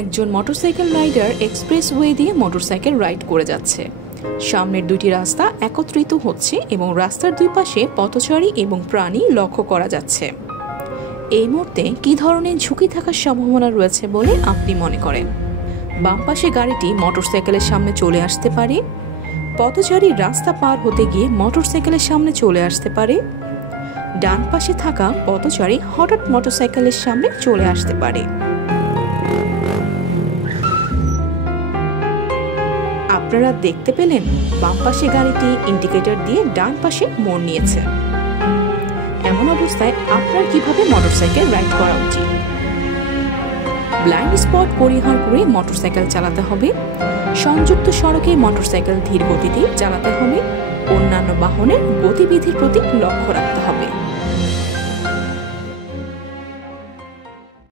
একজন motorcycle rider expressway দিয়ে motorcycle ride করে যাচ্ছে। সামনের দুটি রাস্তা একত্রিত হচ্ছে এবং রাস্তার দুই পাশে পথচারী এবং প্রাণী লক্ষ্য করা যাচ্ছে। এই মুহূর্তে কী ধরনের ঝুঁকি থাকার সম্ভাবনা রয়েছে বলে আপনি মনে করেন? বাম পাশে গাড়িটি মোটরসাইকেলের সামনে চলে আসতে পারে, পথচারী রাস্তা পার হতে গিয়ে মোটরসাইকেলের সামনে চলে আসতে পারে, ডান পাশে থাকা পথচারী হঠাৎ মোটরসাইকেলের সামনে চলে আসতে পারে। আপনারা দেখতে পেলেন বাম পাশে গাড়িটি ইন্ডিকেটর দিয়ে ডান পাশে মোড় নিয়েছে। এমন অবস্থায় আপনার কিভাবে মোটরসাইকেল রাইড করা উচিত? ব্লাইন্ড স্পট পরিহার করে মোটরসাইকেল চালাতে হবে। সংযুক্ত সড়কে মোটরসাইকেল ধীর গতিতে চালাতে হবে। অন্যান্য বাহনের গতিবিধির প্রতি লক্ষ্য রাখতে হবে।